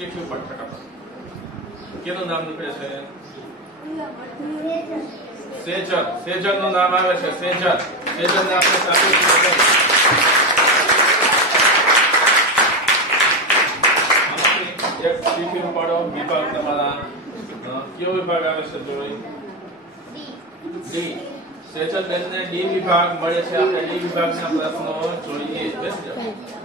ચીઠી ઉપર ફટાફટ કેનું નામ નીકળે છે સેજલ સેજલ નું નામ આવે છે સેજલ સેજલ ને આપણે સાબિત કરીએ એક ચીઠી ઉપાડો વિભાગ તમારા કયો વિભાગ આવે છે જોઈ ડી સેજલ બેન ને ડી વિભાગ મળે છે આપણે ડી વિભાગના પ્રશ્નો જોઈએ બેસી જાઓ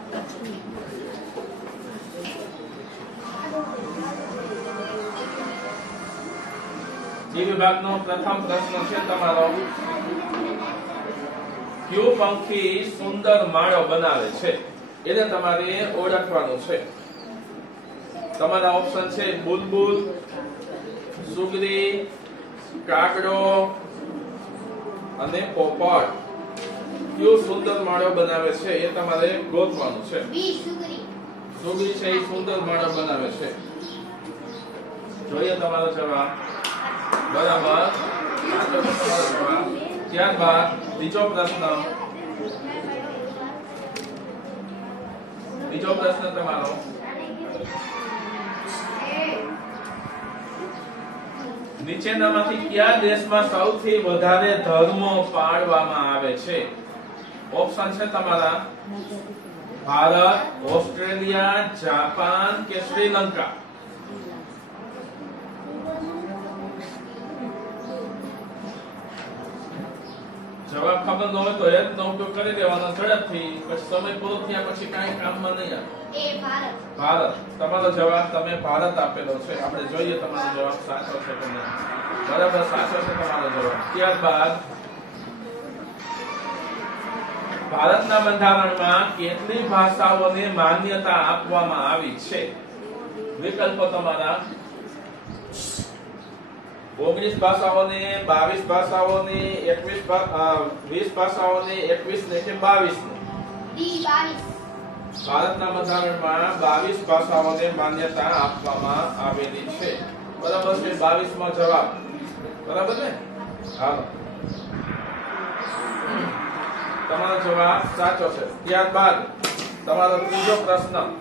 ડી વિભાગનો પ્રથમ પ્રશ્ન છે તમારો કયું પંખી સુંદર માળો બનાવે છે એને તમારે ઓળખવાનું છે તમારા ઓપ્શન છે બુલબુલ સુગરી કાગડો અને પોપટ કયો સુંદર માળો બનાવે છે એ તમારે ગોતવાનું છે બી સુગરી સુગરી છે એ સુંદર માળો બનાવે છે જોઈએ તમારો જવાબ બરાબર ત્યારબાદ બીજો પ્રશ્ન તમારો નીચેનામાંથી કયા દેશમાં સૌથી વધારે ધર્મો પાળવામાં આવે છે ઓપ્શન છે તમારા ભારત ઓસ્ટ્રેલિયા જાપાન કે શ્રીલંકા જવાબ ખબર ન હોય તો એક નો ઉપયોગ કરી દેવાનો ઝડપથી પછી સમય પૂરો થયા પછી કાંઈ કામમાં નહીં આવે એ ભારત ભારત તમારો જવાબ તમે ભારત આપેલો છે આપણે જોઈએ તમારો જવાબ સાચો છે કે નહીં બરાબર સાચો છે તમારો જવાબ ત્યારબાદ ભારતના બંધારણમાં કેટલી ભાષાઓને માન્યતા આપવામાં આવી છે વિકલ્પો તમારા 19 ભાષાઓને 22 ભાષાઓને 20 ભાષાઓને 21 ને કે 22 ને ડી 22 ભારતના બંધારણમાં 22 ભાષાઓને માન્યતા આપવામાં આવેલી છે બરાબર છે 22 માં જવાબ બરાબર ને હાલો તમારો જવાબ સાચો છે ત્યારબાદ તમારો ત્રીજો પ્રશ્ન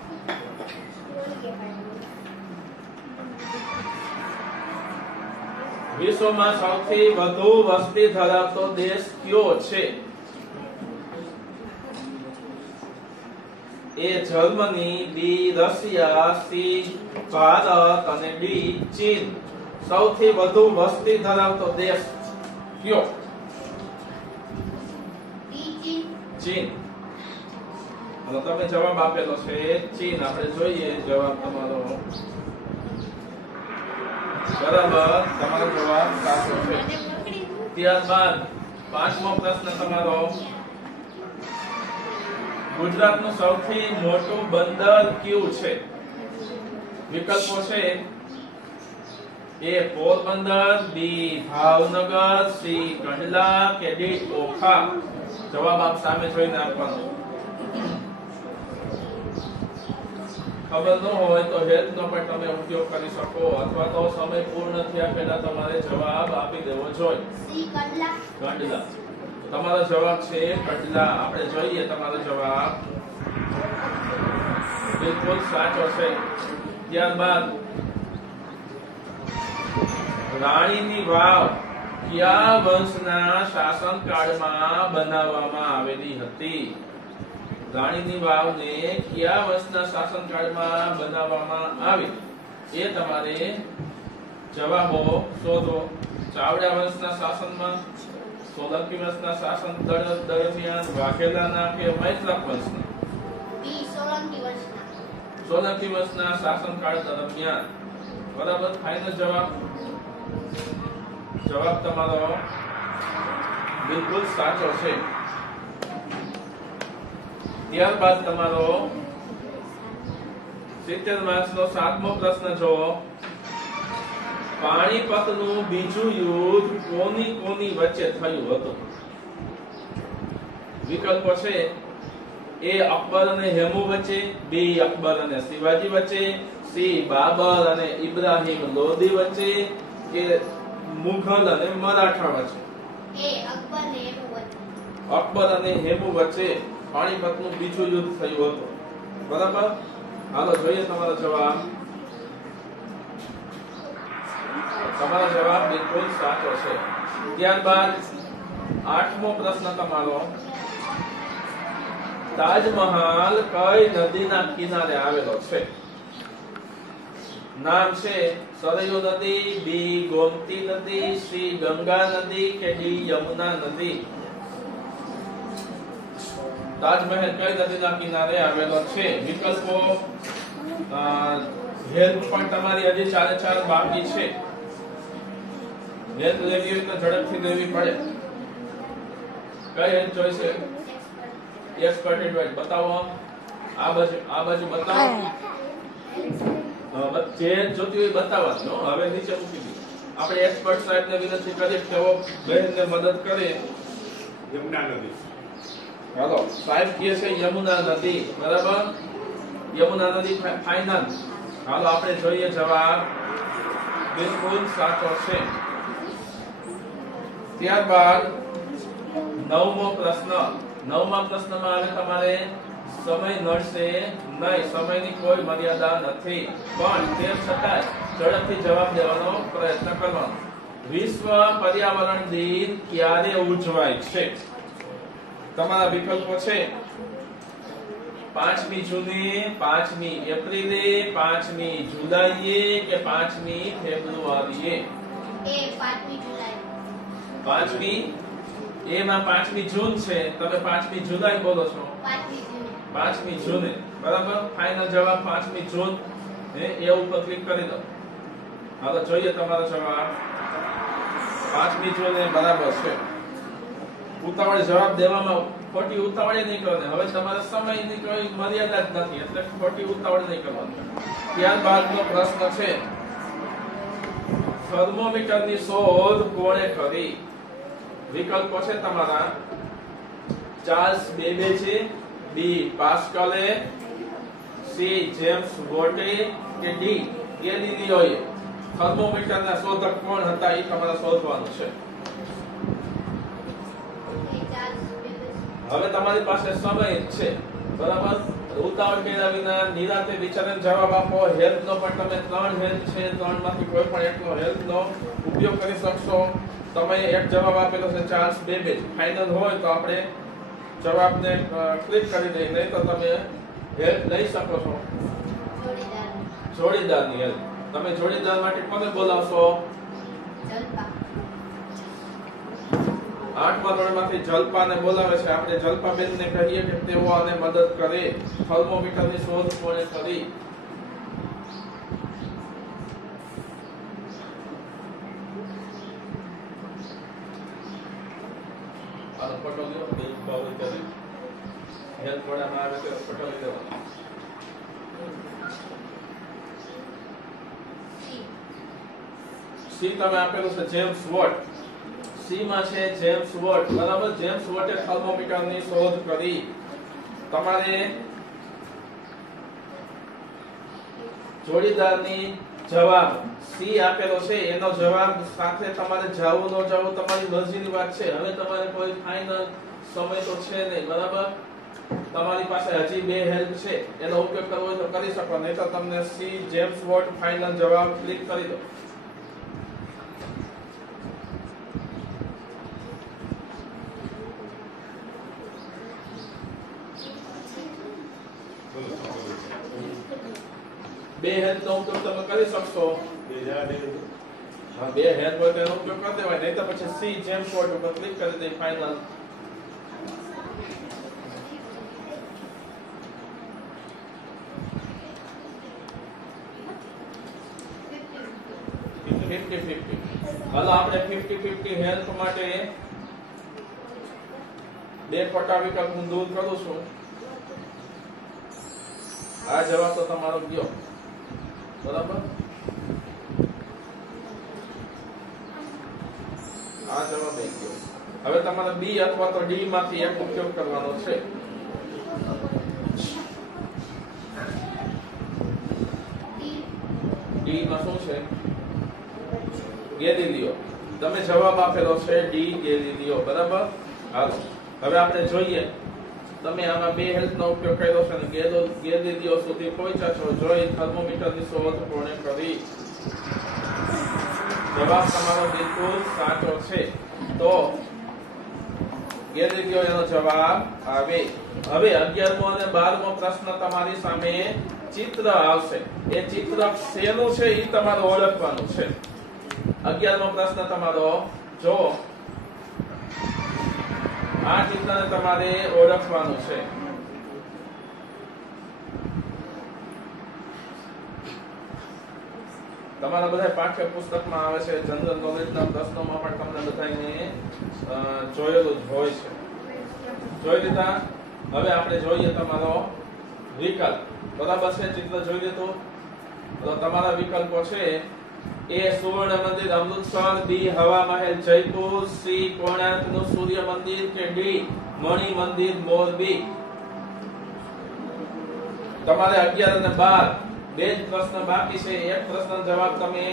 વિશ્વમાં સૌથી વધુ વસ્તી ધરાવતો દેશ કયો છે A Germany B Russia C ભારત અને ડી ચીન સૌથી વધુ વસ્તી ધરાવતો દેશ કયો ચીન અને તમે જવાબ આપેલો છે ચીન આપણે જોઈએ જવાબ તમારો બરાબર તમારો જવાબ સાચો છે ત્યારબાદ પાંચમો પ્રશ્ન તમારો ગુજરાતનું સૌથી મોટું બંદર કયું છે વિકલ્પો છે એ પોરબંદર બી ભાવનગર સી કંડલા કે ડી ઓખા જવાબ આપ સામે જોઈને આપવાનો ખબર ન હોય તો હેલ્પ નો પણ તમે ઉપયોગ કરી શકો અથવા તો સમય પૂર્ણ થયા પહેલા તમારે જવાબ આપી દેવો જોઈએ સી કંડલા તમારો જવાબ છે કંડલા આપણે જોઈએ તમારો જવાબ બિલકુલ સાચો છે ત્યારબાદ રાણીની વાવ કયા વંશના શાસનકાળમાં બનાવવામાં આવેલી હતી રાણીની વાવને કયા વંશના શાસનકાળમાં બનાવવામાં આવી એ તમારે જવાબો શોધો ચાવડા વંશના શાસનમાં સોલંકી વંશના શાસન દરમિયાન વાઘેલાના કે મૈત્રક વંશના સોલંકી વંશના શાસનકાળ દરમિયાન બરાબર ફાઇનલ જવાબ તમારો બિલકુલ સાચો છે ત્યારબાદ તમારો 70 માર્ક્સનો 7મો પ્રશ્ન જુઓ પાણીપતનું બીજું યુદ્ધ કોની વચ્ચે થયું હતું વિકલ્પો છે એ અકબર અને હેમુ વચ્ચે બી અકબર અને શિવાજી વચ્ચે સી બાબર અને ઇબ્રાહિમ લોદી વચ્ચે કે મુઘલ અને મરાઠા વચ્ચે એ અકબર અને હેમુ વચ્ચે પાણીપતનું બીજું યુદ્ધ થયું હતું બરાબર હાલો જોઈએ તમારો જવાબ તમારો જવાબ બિલકુલ સાચો છે. ત્યારબાદ 8મો પ્રશ્ન તમારો, તાજમહાલ કઈ નદીના કિનારે આવેલો છે? નામ છે સરયુ નદી, બી ગોમતી નદી, સી ગંગા નદી કે ડી યમુના નદી? તાજમહેલ કઈ નદીના કિનારે આવેલો છે? વિકલ્પો હેલ્પ પણ તમારી હજી 4 બાકી છે. હેલ્પ લેવી હોય તો ઝડપથી લેવી પડે. કઈ હેલ્પ જોઈશે? એક્સપર્ટ એડવાઇસ બતાવો. આ બાજુ બતાવો. જે જોતી હોય બતાવવાનો. હવે નીચે મૂકી દો. આપણે એક્સપર્ટ સાહેબને વિનંતી કરીએ કે તેઓ બહેનને મદદ કરે. યમુના નદી. હાલો, સાહેબ કહે છે યમુના નદી. બરાબર, યમુના નદી ફાઇનલ. હાલો આપણે જોઈએ જવાબ બિલકુલ સાચો છે. ત્યારબાદ 9મો પ્રશ્ન. 9મા પ્રશ્નમાં હવે તમારે સમય નડશે નહીં. સમયની કોઈ મર્યાદા નથી, પણ તેમ છતાં ઝડપથી જવાબ દેવાનો પ્રયત્ન કરવાનો. વિશ્વ પર્યાવરણ દિન ક્યારે ઉજવાય છે? તમારા વિકલ્પો છે 5મી જૂને, 5મી એપ્રિલે, 5મી જુલાઈએ કે 5મી ફેબ્રુઆરીએ? એ 5મી જુલાઈ. 5મી એમાં 5મી જૂન છે, તમે 5મી જુલાઈ બોલો છો. 5મી જૂન. 5મી જૂને. બરાબર, ફાઇનલ જવાબ 5મી જૂન. એ ઉપર ક્લિક કરી દો. હાલો જોઈએ તમારો જવાબ. 5મી જૂને બરાબર છે. ઉતાવળે જવાબ દેવામાં ખોટી ઉતાવળે નહીં કરવાની. હવે તમારે સમયની કોઈ મર્યાદા જ નથી, એટલે ખોટી ઉતાવળ નહીં કરવાની. ત્યારબાદનો પ્રશ્ન છે, થર્મોમીટરની શોધ કોણે કરી? વિકલ્પો છે તમારા ચાર્લ્સ બેબેજે, બી પાસ્કલે, સી જેમ્સ વોટે કે ડી ગેલિલિયોએ? થર્મોમીટરના શોધક કોણ હતા એ તમારે શોધવાનું છે. હવે તમારી પાસે સમય છે, બરાબર. ઉતાવળ કર્યા વિના નિરાંતે વિચારીને જવાબ આપો. હેલ્પ નો પણ તમે 3 હેલ્પ છે, 3 માંથી કોઈ પણ એકનો હેલ્પ નો ઉપયોગ કરી શકશો. તમે એક જવાબ આપેલો છે ચાર્લ્સ બેબેજ. ફાઇનલ હોય તો આપણે જવાબને ક્લિક કરી દઈએ, નહીં તો તમે હેલ્પ લઈ શકો છો. જોડીદારની હેલ્પ. તમે જોડીદાર માટે કોને બોલાવશો? જલપા. 8મા ધોરણમાંથી જલપાને બોલાવે છે. આપણે જલપાબેનને કહીએ કે તેઓ આને મદદ કરે. થર્મોમીટરની શોધ કોણે કરી? આનો ફોટો લ્યો. બેન બાવળ કરી હેલ્પ વડામાં આવે તો ફોટો લઈ લેવાનો. સી તમે આપેલું છે જેમ્સ વોટ. સી માં છે જેમ્સ વોટ. બરાબર, જેમ્સ વોટે થર્મોમીટરની શોધ કરી. તમારે જોડીદારની જવાબ સી આપેલો છે, એનો જવાબ સાથે તમારે જાવું ન જાવું તમારી મરજીની વાત છે. હવે તમારે કોઈ ફાઇનલ સમય તો છે નહીં, બરાબર. તમારી પાસે હજી 2 હેલ્પ છે, એનો ઉપયોગ કરવો હોય તો કરી શકો, નહીં તો તમને સી જેમ્સ વોટ ફાઇનલ જવાબ ક્લિક કરી દો. બે હેલ્પ નો ઉપયોગ તમે કરી શકશો. હા, 2 હેલ્પ હોય તેનો ઉપયોગ કરી દેવાય, નહીં તો પછી સી જેમ્સ વોટ ઉપર ક્લિક કરી દે. ફાઇનલ. હાલો આપણે 50-50 હેલ્પ માટે 2 ખોટા વિકલ્પ હું દૂર કરું છું. આ જવાબ તો તમારો ગયો, બરાબર. આ જવાબ એ ગયો. હવે તમારે બી અથવા તો ડી માંથી એક ઉપયોગ કરવાનો છે. ડી માં શું છે? ગેલિલિયો. તમે જવાબ આપેલો છે ડી ગેલિલિયો, બરાબર. હાલો હવે આપણે જોઈએ તમે આમાં 2 હેલ્પ નો ઉપયોગ કર્યો છે અને ગેલિલિયો સુધી પહોંચ્યા છો. જોઈ થર્મોમીટરની શોધ કોણે કરી? જવાબ તમારો બિલકુલ સાચો છે. તો કેવી રીતે એનો જવાબ આવે? હવે 11મો અને 12મો પ્રશ્ન તમારી સામે ચિત્ર આવશે. એ ચિત્ર શેનું છે એ તમારે ઓળખવાનું છે. 11મો પ્રશ્ન તમારો જો આ ચિત્રને તમારે ઓળખવાનું છે. તમારા બધા પાઠ્ય પુસ્તકમાં આવે છે. જનરલ નોલેજના પ્રશ્નોમાં પણ તમને બધાને જોયેલું જ હોય છે. જોઈ લીધા? હવે આપણે જોઈએ તમારો વિકલ્પ. બરાબર છે? ચિત્ર જોઈ લીધું? તો તમારા વિકલ્પો છે એ સુવર્ણ મંદિર અમૃતસર, બી હવા મહેલ જયપુર, સી કોણાર્કનું સૂર્ય મંદિર કે ડી મણિ મંદિર મોરબી. તમારે 11 અને 12 બે જ પ્રશ્ન બાકી છે. એક પ્રશ્ન જવાબ તમે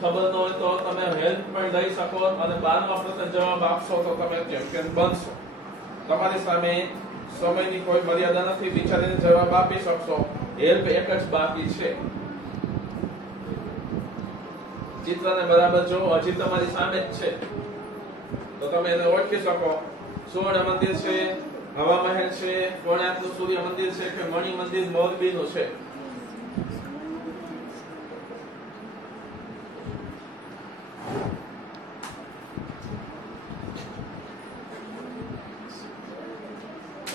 ખબર ન હોય તો તમે હેલ્પ પણ લઈ શકો અને 12મા પ્રશ્ન જવાબ આપશો તો તમે ચેમ્પિયન બનશો. તમારી સામે સમયની કોઈ મર્યાદા નથી. વિચારીને જવાબ આપી શકશો. હેલ્પ એક જ બાકી છે. ચિત્રને બરાબર જો, હજી તમારી સામે જ છે તો તમે એને ઓળખી શકો. સુવર્ણ મંદિર છે, હવા મહેલ છે, કોણાર્કનું સૂર્ય મંદિર છે કે મણિ મંદિર મોરબીનું છે.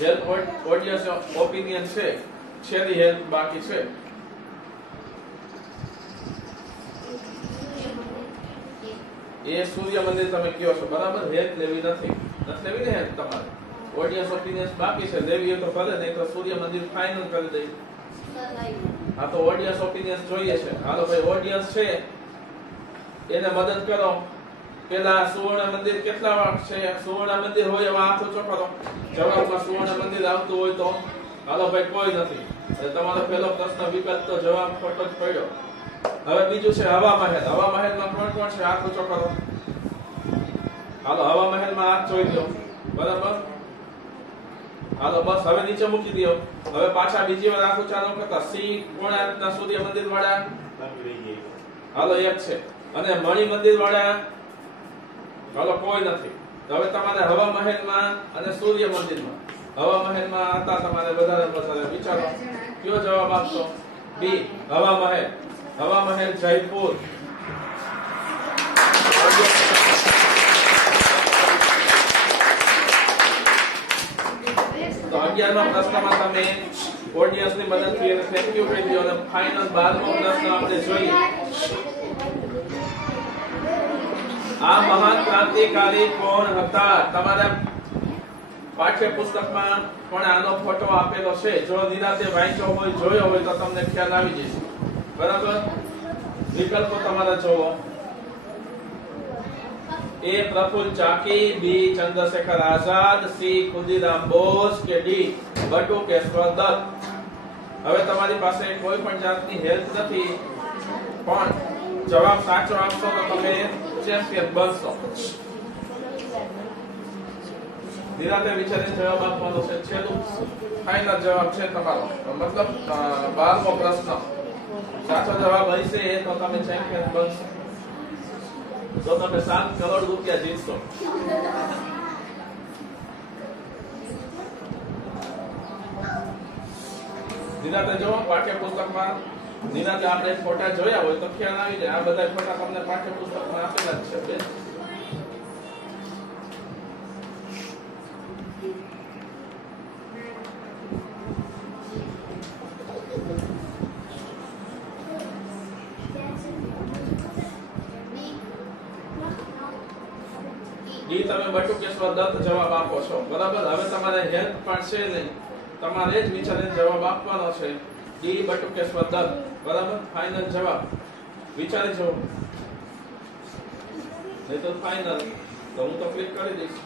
હેલ્પ ઓડિયન્સ ઓપિનિયન છે. છેલ્લી હેલ્પ બાકી છે. એ સૂર્ય મંદિર તમે કયો છો. બરાબર? હેલ્પ લેવી નથી. નથી લેવી ને હેલ્પ તમારે. ઓડિયન્સ ઓપિનિયન બાકી છે. લેવી હોય તો ભલે, નહીં તો સૂર્ય મંદિર ફાઇનલ કરી દઈ. હા તો ઓડિયન્સ ઓપિનિયન જોઈએ છે. હાલો ભાઈ, ઓડિયન્સ છે એને મદદ કરો. પેલા સુવર્ણ મંદિર કેટલા વાર છે? સુવર્ણ મંદિર હોય એવા હાથ ઊંચો કરો. જવાબમાં સુવર્ણ મંદિર આવતું હોય તો હાલો ભાઈ, કોઈ નથી. એટલે તમારો પહેલો પ્રશ્ન વિકલ્પ તો જવાબ ખોટો જ પડ્યો. હવે બીજું છે હવા મહેલ. હવા મહેલમાં કોણ કોણ છે? હાથ ઊંચો કરો. હાલો, હવા મહેલમાં હાથ જોઈ લો. બરાબર? હાલો બસ, હવે નીચે મૂકી દો. હવે પાછા બીજી વાર હાથ ઊંચા ન કરતા. સી કોણાર્કના સૂર્ય મંદિર વાળા હાલો એક છે. અને મણિ મંદિર વાળા હાલો કોઈ નથી. હવે તમારે હવા મહેલમાં અને સૂર્ય મંદિરમાં. હવા મહેલમાં હતા તમારે વધારે વિચારો. કયો જવાબ આપશો? બી હવા મહેલ. હવા મહેલ જયપુર. તો 11મા પ્રશ્નમાં તમે ઓડિયન્સની મદદથી એને થેન્ક યુ કહી દો. અને ફાઇનલ 12મો પ્રશ્ન આપણે જોઈએ. આ મહાન ક્રાંતિકારી કોણ હતા? તમારા પાઠ્ય પુસ્તકમાં પણ આનો ફોટો આપેલો છે. જો નિરાતે વાંચ્યો હોય, જોયો હોય તો તમને ખ્યાલ આવી જશે. બરાબર? વિકલ્પો તમારા જોવો. એ પ્રફુલ્લ ચાકી, બી ચંદ્રશેખર આઝાદ, સી ખુદીરામ બોઝ કે ડી બટુકેશ્વર દત્ત. હવે તમારી પાસે કોઈ પણ જાતની હેલ્પ નથી, પણ જવાબ સાચો આપશો તો તમે ચેમ્પિયન બનશો. નિરાતે વિચારીને જવાબ આપવાનો છે. છેલ્લું ફાઇનલ જવાબ છે તમારો. મતલબ 12મો પ્રશ્ન સાચો જવાબ હશે તો તમે ચેમ્પિયન બનશો. તો તમે 7 કરોડ રૂપિયા જીતશો. નિરાતે જો પાઠ્ય પુસ્તકમાં નિરાતે આપણે ફોટા જોયા હોય તો ખ્યાલ આવી જાય. આ બધા ફોટા તમને પાઠ્ય પુસ્તકમાં આપેલા જ છે. ડી તમે બટુકેશ્વર દત્ત જવાબ આપો છો. બરાબર? હવે તમારે હેલ્પ પણ છે નહીં. તમારે જ વિચારીને જવાબ આપવાનો છે. ડી બટુકેશ્વર દત્ત. બરાબર? ફાઇનલ જવાબ વિચારી જો. નહીં તો ફાઇનલ તો હું તો ક્લિક કરી દઈશ.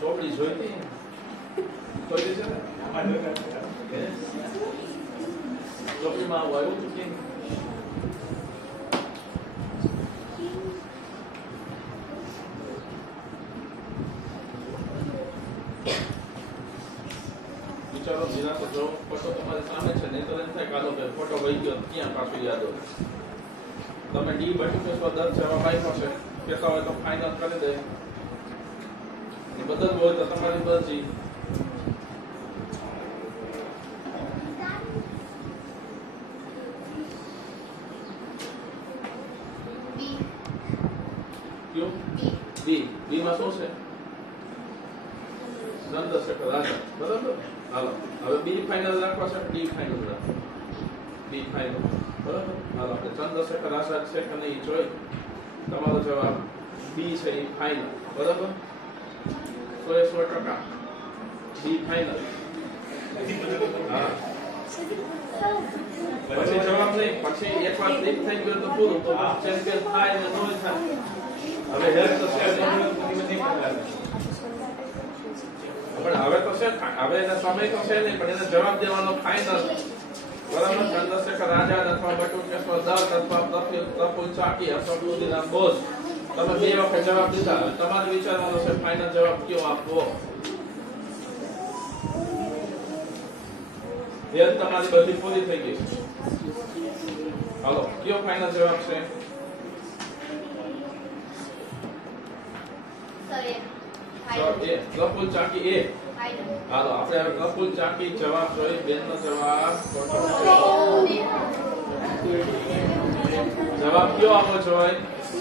ચોપડી જોઈતી કોઈ દીશે ને? ચોપડીમાં આવું આવ્યું હતું કે વિચારો? વિના તો જો ફોટો તમારી સામે છે. નહીં તો એમ થાય કાલો કે ફોટો વહી ગયો ક્યાં પાછું યાદ હોય. તમે ડી બટુકેશ્વર 10 જવાબ આપ્યો છે કેતા હોય તો ફાઇનલ કરી દે. બદલવું હોય તો તમારી મરજી. બી કયું બી બી બી માં શું છે? ચંદ્રશેખર આઝાદ. બરાબર. હાલો હવે બી ફાઇનલ રાખવા છે ડી ફાઇનલ રાખો. બી ફાઇનલ. બરાબર. હાલો આપણે ચંદ્રશેખર આઝાદ છે કે નહીં જોઈ. તમારો જવાબ બી છે એ ફાઇનલ. બરાબર. 100% બી ફાઇનલ. હા પછી જવાબ નહીં. પછી એકવાર ક્લિક થઈ ગયો તો પૂરું. તો ચેમ્પિયન થાય ને નો થાય. હવે હેલ્પ તો છે નહીં. પણ હવે તો છે હવે એનો સમય તો છે નહીં પણ એને જવાબ દેવાનો ફાઇનલ. બરાબર. ચંદ્રશેખર આઝાદ અથવા બટુકેશ્વર દત્ત અથવા પ્રફુલ્લ ચાકી અથવા ખુદીરામ બોઝ તમે 2 વખત જવાબ દીધા. તમારે વિચારવાનો છે ફાઇનલ જવાબ કયો આપવો. હેલ્પ તમારી બધી પૂરી થઈ ગઈ છે. હાલો કયો ફાઇનલ જવાબ છે? સર એ તો એ પ્રફુલ્લ ચાકી એ. ફાઇનલ હાલો આપણે હવે પ્રફુલ્લ ચાકી જવાબ જોઈએ. બેનનો જવાબ જવાબ કયો આપવો જોઈએ?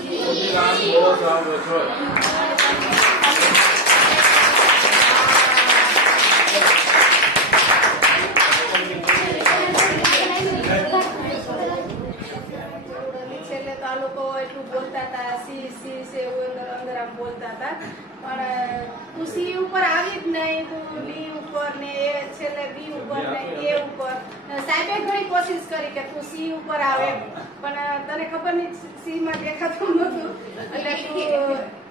ખુદીરામ બોઝ આપવો જોઈએ. છેલ્લે તો આ લોકો એટલું બોલતા હતા સી સી છે એવું અંદર આમ બોલતા હતા પણ તું સી ઉપર આવી જ નહીં. તું ડી ઉપર ને એ છેલ્લે બી ઉપર ને એ ઉપર સાહેબે ઘણી કોશિશ કરી કે તું સી ઉપર આવે પણ તને ખબર નહીં સી માં દેખાતું નહોતું.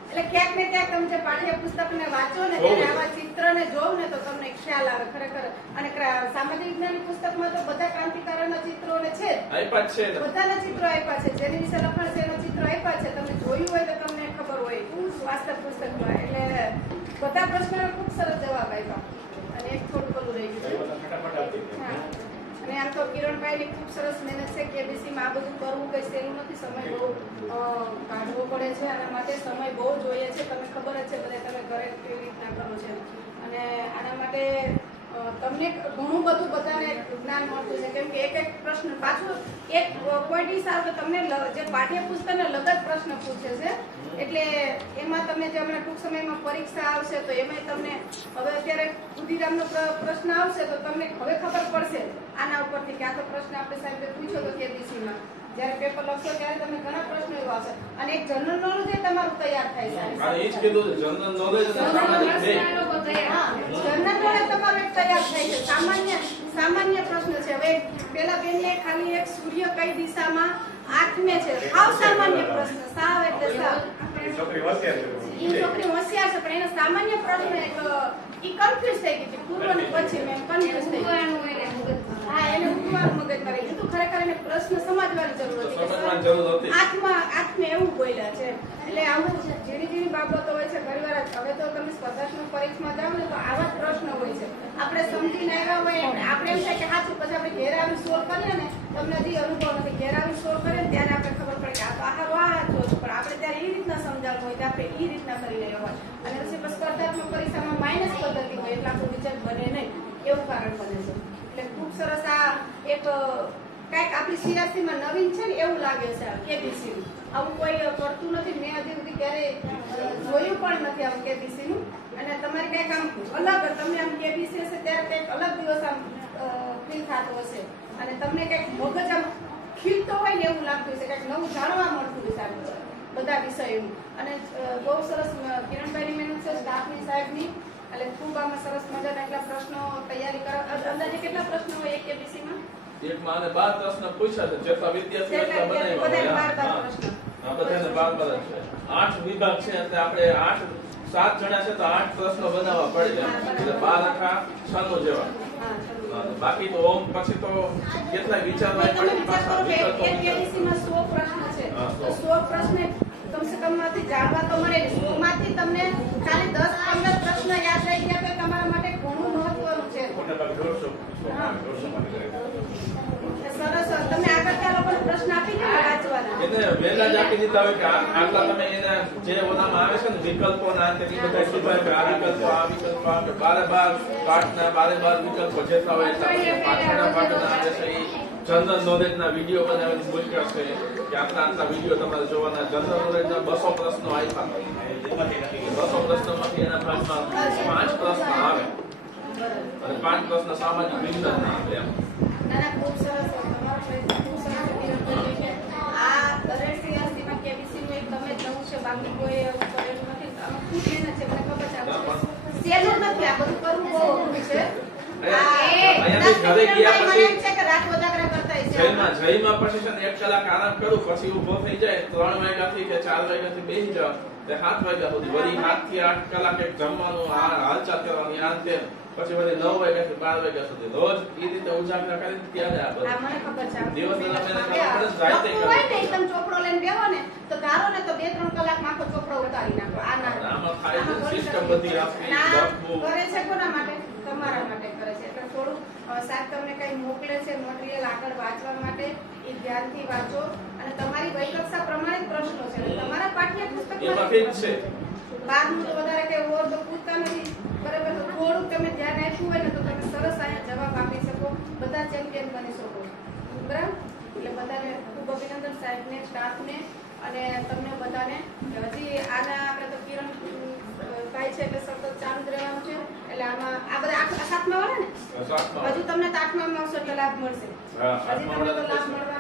એટલે ક્યાંક ને ક્યાંક તમે જે પાઠ્યપુસ્તક ને વાંચો ને ત્યારે આવા ચિત્ર ને જોવ ને તો તમને ખ્યાલ આવે ખરેખર. અને સામાજિક વિજ્ઞાન પુસ્તકમાં તો બધા ક્રાંતિકારીના ચિત્રો ને છે આપ્યા છે ને. બધાના ચિત્રો આપ્યા છે. જેની વિશે લખાણ છે એના ચિત્રો આપ્યા છે. તમે જોયું હોય તો તમને ખબર હોય વાસ્તવ પુસ્તકમાં. એટલે બધા પ્રશ્નોના ખૂબ સરસ જવાબ આપ્યા અને એક થોડું પેલું રહી ગયું. હા અને આમ તો કિરણભાઈની ખૂબ સરસ મહેનત છે. કેબીસીમાં આ બધું કરવું કઈ સહેલું નથી. સમય બહુ કાઢવો પડે છે. આના માટે સમય બહુ જોઈએ છે. તમને ખબર જ છે બધા તમે ઘરે કેવી રીતના કરો છો. અને આના માટે તમને ઘણું બધું બધાને જ્ઞાન મળતું છે. કેમ કે એક એક પ્રશ્ન પાછું એક પોઈન્ટ હિસાબે તમને જે પાઠ્યપુસ્તકને લગત પ્રશ્ન પૂછે છે. એટલે એમાં તમને જે હમણાં ટૂંક સમયમાં પરીક્ષા આવશે તો એમાં તમને હવે અત્યારે ખુદીરામનો પ્રશ્ન આવશે તો તમને હવે ખબર પડશે આના ઉપરથી કે આ તો પ્રશ્ન આપણે સાહેબે પૂછ્યો તો કેબીસીમાં. જ્યારે પેપર લખશો ત્યારે તમને ઘણા પ્રશ્નો એવા આવશે અને એક જનરલ નોલેજ તમારું તૈયાર થાય છે. અને એ જ કીધું જનરલ નોલેજ અને સામાજિક બે. જનરલ નોલેજ તમારું એક તૈયાર થાય છે. સામાન્ય પ્રશ્ન છે. હવે પેલા બેનને ખાલી એક સૂર્ય કઈ દિશામાં આઠમે છે. સાવ સામાન્ય પ્રશ્ન. સાવ એટલે સાવ છોકરી હોશિયાર છે. ઈ છોકરી હોશિયાર છે પણ એનો સામાન્ય પ્રશ્ન એક ઈ કન્ફ્યુઝ થઈ ગઈ છે. પૂર્વ ને પછી મેં કન્ફ્યુઝ થઈ ગઈ. હા એને ઉગવાનું મગજ કરે કીધું. ખરેખર એને પ્રશ્ન સમજવાની જરૂર હતી. આત્મે એવું બોલ્યા છે. એટલે આવું ઝીણી બાબતો હોય છે. ઘણીવાર હવે તો તમે સ્પર્ધાત્મક પરીક્ષામાં જાઓ ને તો આવા જ પ્રશ્ન હોય છે. આપણે સમજીને આવ્યા હોય આપણે એમ થાય કે સાચું પછી આપણે ઘેર આવી સોલ્વ કરીએ ને તમને હજી અનુભવ નથી. ઘેર આવી સોલ્વ કરીએ ને ત્યારે આપણે ખબર પડે કે આ તો આહાર વાહ જો પણ આપણે ત્યારે એ રીતના સમજાવવું હોય તો આપણે એ રીતના કરી રહ્યા હોય અને પછી સ્પર્ધાત્મક પરીક્ષામાં માઇનસ પદ્ધતિ હોય એટલે આપણું રિઝલ્ટ બને નહીં એવું કારણ બને છે. એટલે ખૂબ સરસ આ એક કઈક આપણી સીઆરસીમાં નવીન છે ને એવું લાગે છે કેબીસી નું. આવું કોઈ કરતું નથી. મેં હજી સુધી ક્યારેય જોયું પણ નથી આવું કેબીસી નું. અને તમારે કઈક આમ અલગ તમને આમ કેબીસી હશે ત્યારે કઈક અલગ દિવસ આમ ફીલ થતો હશે અને તમને કઈક મગજ આમ ખીલતો હોય ને એવું લાગતું હશે. કઈક નવું જાણવા મળતું હશે બધા વિષયોનું. અને બહુ સરસ કિરણભાઈની મહેનત છે સ્ટાફની સાહેબની. એટલે ખૂબ આમાં સરસ મજાના એટલા પ્રશ્નો તૈયારી કરો. અંદાજે કેટલા પ્રશ્નો હોય એક કેબીસીમાં? એકમાં અને 12 પ્રશ્ન પૂછ્યા છે. જેટલા વિદ્યાર્થીઓ એટલા બનાવ્યા. આ બધાને 12 છે. 8 વિભાગ છે એટલે આપણે 7 જણા છે તો 8 પ્રશ્નો બનાવવા પડે. એટલે 12 આખા 6 નો જવાબ. બાકી તો ઓમ પછી તો કેટલા વિચારવા પડે. પાછા વિકલ્પો એક કેબીસીમાં 100 પ્રશ્ન છે તો 100 પ્રશ્ન કમસે કમ માંથી જાણવા તો મળે. 100 માંથી તમને ખાલી 10-15 પ્રશ્ન યાદ રહી ગયા તો તમારા માટે ઘણું મહત્વનું છે. મોટા ભાગે 150 હા. 150 માટે કરે. સરસ તમે આગળ ત્યાં લોકોને પ્રશ્ન આપી દો વાંચવાના એને વહેલા જ આપી દીધા હોય કે આટલા તમે એને જે ઓલામાં આવે છે ને વિકલ્પો ના તે બધા શીખવાય કે આ વિકલ્પો કે બારે પાઠના બારે વિકલ્પો જેટલા હોય એટલા પાઠના આવે છે ઈ જનરલ નોલેજ ના વિડીયો બનાવીને મૂક્યા છે કે આટલા વિડીયો તમારે જોવાના જનરલ નોલેજ ના 200 પ્રશ્નો આપ્યા એમાંથી નથી 200 પ્રશ્નોમાંથી એના ભાગમાં 5 પ્રશ્ન આવે અને 5 પ્રશ્ન સામાજિક વિજ્ઞાન ના આવે એમ નાના ખૂબ સરસ તમારો પ્રયત્ન ખૂબ સરસ નિરંતર છે આ દરેક સીઆરસીમાં કેબીસી નું એક તમે જ નવું છે બાકી કોઈ એવું કરેલું નથી આમાં ખૂબ મહેનત છે મને ખબર છે આ બધું સહેલું નથી આ બધું કરવું બહુ અઘરું છે જયમાં પછી છે ને 1 કલાક આરામ કરું પછી ઉભો થઈ જાય 3 વાગ્યાથી કે 4 વાગ્યાથી બેસી જાવ તે 7 વાગ્યા સુધી વળી 7 થી 8 કલાક એક જમવાનું હાલચાલ કરવાની આ તેમ પછી વળી 9 વાગ્યાથી 12 વાગ્યા સુધી રોજ એ રીતે ઉજાગરા કરીને ત્યારે આ બધું મને ખબર છે દિવસ દરમિયાન રાતે હોય ને તમે ચોપડો લઈને બેહો ને તો ધારો ને તો 2-3 કલાક આખો ચોપડો ઉતારી નાખો આમાં થાય છે સિસ્ટમ બધી આપણી લખવું કરે છે કોના માટે તમારા માટે કરે છે એટલે થોડું સાહેબ તમને કઈ મોકલે છે મટીરીયલ આગળ વાંચવા માટે એ ધ્યાનથી વાંચો અને તમારી વય કક્ષા પ્રમાણે જ પ્રશ્નો છે એટલે તમારા પાઠ્યપુસ્તકમાં એમાંથી જ છે બાદનું તો વધારે કઈ ઓર તો પૂછતા નથી બરાબર તો થોડુંક તમે ધ્યાન આપ્યું હોય ને તો તમે સરસ અહીંયા જવાબ આપી શકો બધા ચેમ્પિયન બની શકો બરાબર એટલે બધાને ખૂબ અભિનંદન સાહેબને સ્ટાફને અને તમને બધાને હજી આના આપણે તો કિરણ ભાઈ છે એટલે સતત ચાલુ જ રહેવાનું છે એટલે આમાં આ બધા 7મા વાળા ને હજુ તમને 8મા માં આવશે એટલે લાભ મળશે હજી તમને તો લાભ મળવા